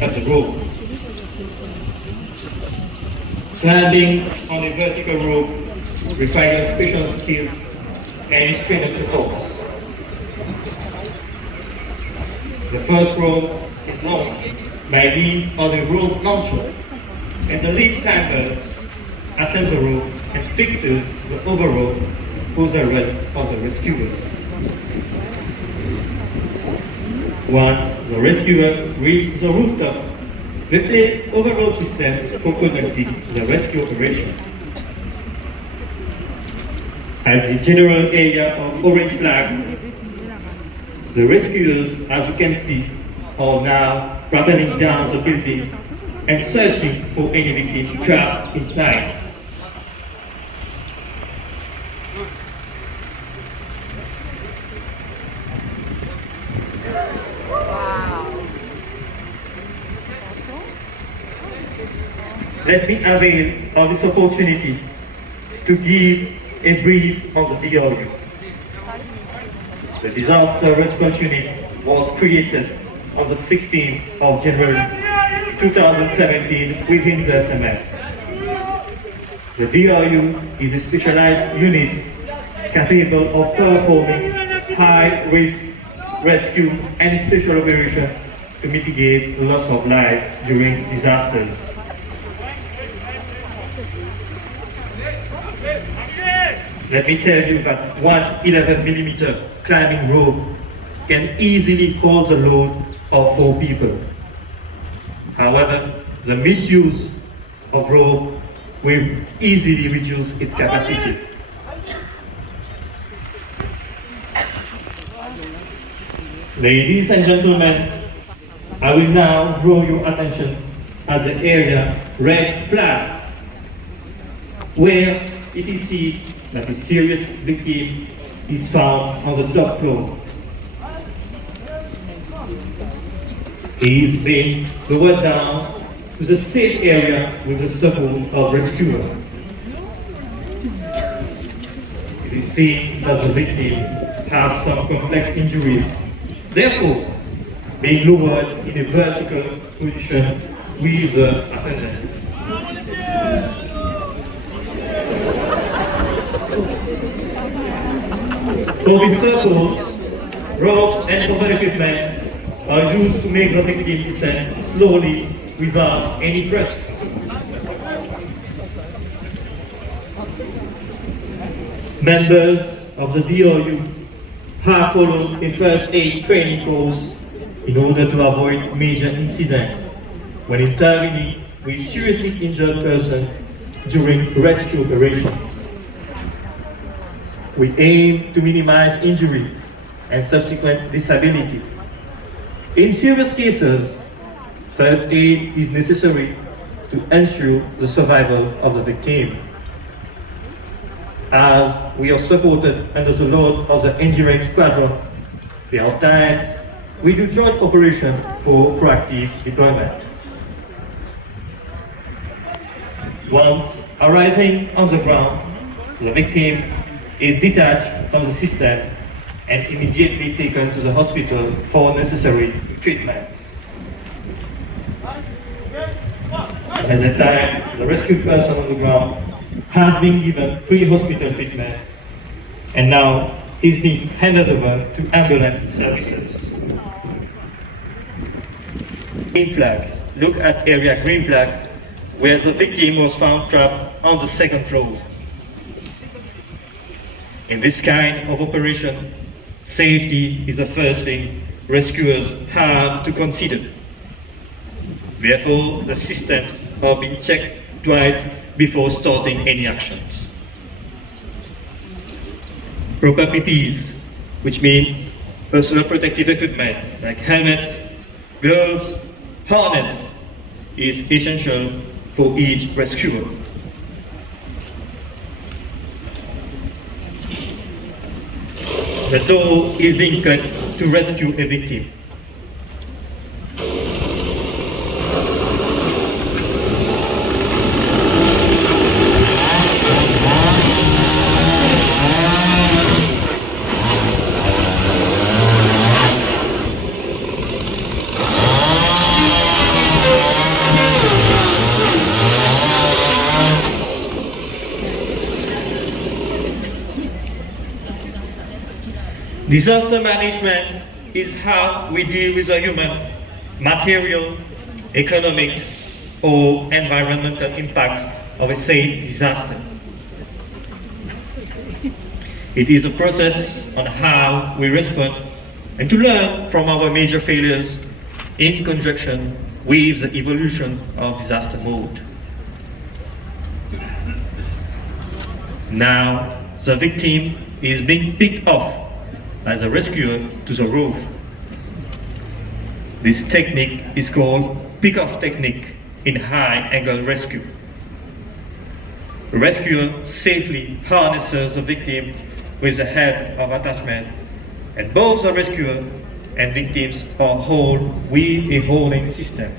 at the rope. Climbing on a vertical rope requires special skills and trainer support. The first rope is launched by means of a rope launcher, and the lead climber ascends the rope and fixes the over rope for the rest of the rescuers. Once the rescuer reaches the rooftop, they place overload systems for conducting the rescue operation. At the general area of orange flag, the rescuers, as you can see, are now rappelling down the building and searching for any victim trapped inside. Let me avail of this opportunity to give a brief on the DRU. The Disaster Response Unit was created on the 16th of January 2017 within the SMF. The DRU is a specialized unit capable of performing high-risk rescue and special operations to mitigate loss of life during disasters. Let me tell you that one 11mm climbing rope can easily hold the load of 4 people. However, the misuse of rope will easily reduce its capacity. Ladies and gentlemen, I will now draw your attention at the area red flag, where it is seen that a serious victim is found on the top floor. He is being lowered down to the safe area with the support of rescuer. It is seen that the victim has some complex injuries, therefore being lowered in a vertical position with the attendant. For this purpose, ropes and other equipment are used to make the victim descend slowly without any thrust. Members of the DRU have followed a first aid training course in order to avoid major incidents when intervening with seriously injured persons during rescue operations. We aim to minimize injury and subsequent disability. In serious cases, first aid is necessary to ensure the survival of the victim. As we are supported under the load of the engineering squadron, there are times we do joint operation for proactive deployment. Once arriving on the ground, the victim is detached from the system and immediately taken to the hospital for necessary treatment. At the time, the rescued person on the ground has been given pre-hospital treatment and now is being handed over to ambulance services. Green flag. Look at area green flag, where the victim was found trapped on the 2nd floor. In this kind of operation, safety is the first thing rescuers have to consider. Therefore, the systems are being checked twice before starting any actions. Proper PPEs, which mean personal protective equipment like helmets, gloves, harness, is essential for each rescuer. The door is being cut to rescue a victim. Disaster management is how we deal with the human, material, economic, or environmental impact of a said disaster. It is a process on how we respond and to learn from our major failures in conjunction with the evolution of disaster mode. Now, the victim is being picked off by the rescuer to the roof. This technique is called pick-off technique in high-angle rescue. The rescuer safely harnesses the victim with the help of attachment, and both the rescuer and victims are hauled with a hauling system.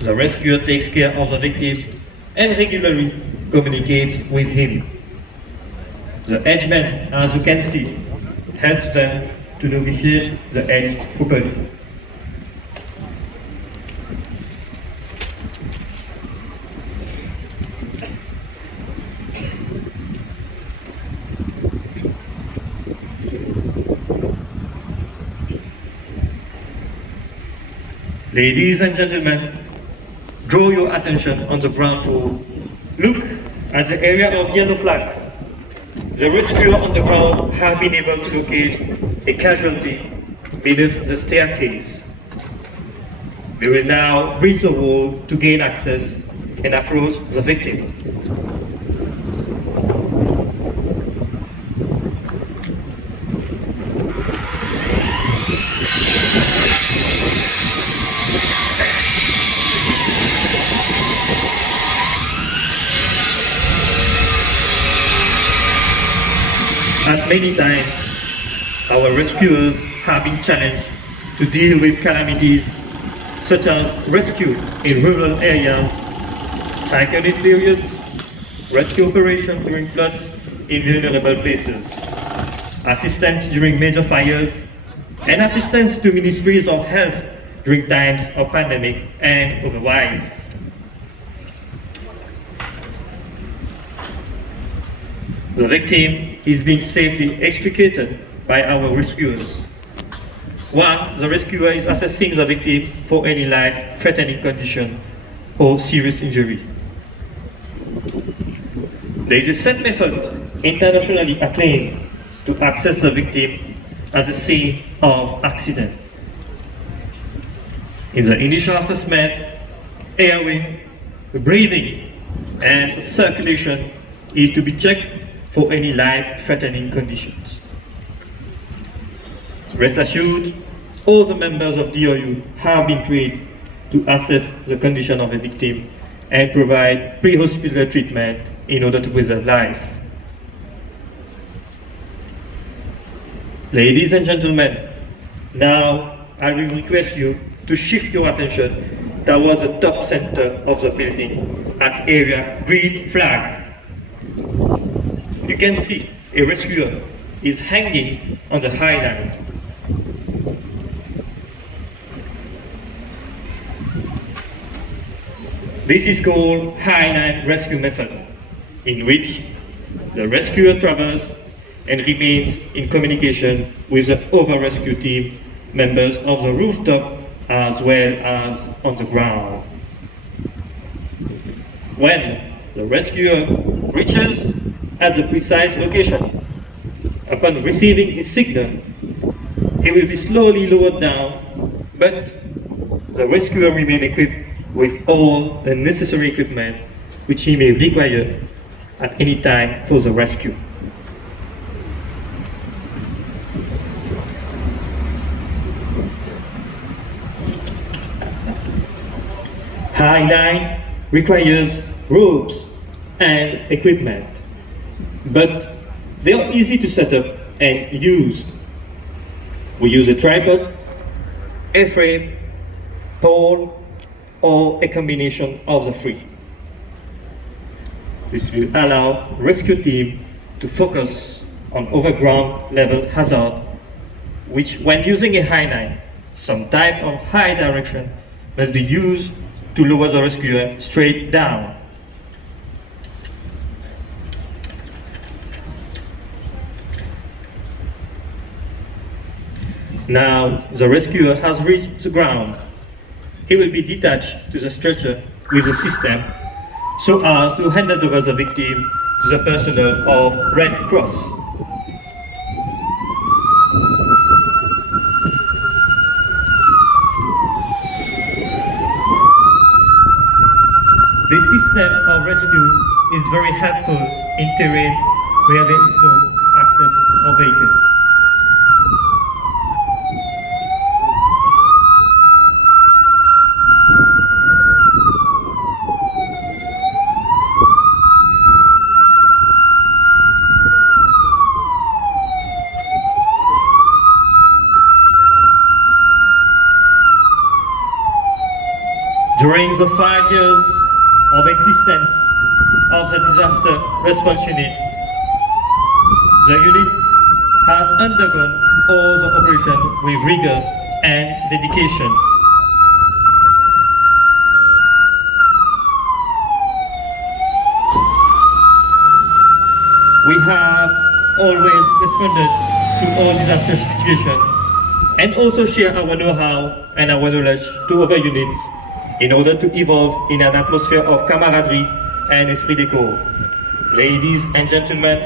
The rescuer takes care of the victim and regularly communicates with him. The edgeman, as you can see, helps them to negotiate the edge properly. Ladies and gentlemen, draw your attention on the ground floor. Look at the area of yellow flag. The rescuer on the ground have been able to locate a casualty beneath the staircase. They will now breach the wall to gain access and approach the victim. At many times, our rescuers have been challenged to deal with calamities such as rescue in rural areas, cyclonic periods, rescue operations during floods in vulnerable places, assistance during major fires, and assistance to ministries of health during times of pandemic and otherwise. The victim is being safely extricated by our rescuers. One, the rescuer is assessing the victim for any life-threatening condition or serious injury. There is a set method internationally acclaimed to access the victim at the scene of accident. In the initial assessment, airway, breathing, and circulation is to be checked for any life-threatening conditions. Rest assured, all the members of DOU have been trained to assess the condition of a victim and provide pre-hospital treatment in order to preserve life. Ladies and gentlemen, now I will request you to shift your attention towards the top center of the building at area green flag. You can see a rescuer is hanging on the high line. This is called high line rescue method, in which the rescuer travels and remains in communication with the other rescue team members of the rooftop as well as on the ground. When the rescuer reaches at the precise location, upon receiving his signal, he will be slowly lowered down, but the rescuer remains equipped with all the necessary equipment which he may require at any time for the rescue. High line requires ropes and equipment, but they are easy to set up and use. We use a tripod, a frame, pole, or a combination of the three. This will allow rescue team to focus on overground level hazard, which when using a high line, some type of high direction must be used to lower the rescuer straight down. Now the rescuer has reached the ground. He will be detached to the stretcher with the system so as to hand over the victim to the personnel of Red Cross. This system of rescue is very helpful in terrain where there is no access of vehicle. During the 5 years of existence of the disaster response unit, the unit has undergone all the operations with rigor and dedication. We have always responded to all disaster situations and also share our know-how and our knowledge to other units in order to evolve in an atmosphere of camaraderie and esprit de corps. Ladies and gentlemen,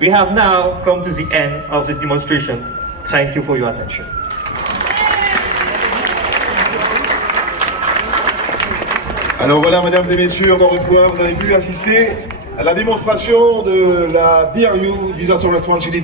we have now come to the end of the demonstration. Thank you for your attention. Alors voilà, mesdames et messieurs, encore une fois, vous avez pu assister à la démonstration de la DRU, Disaster Response Unit.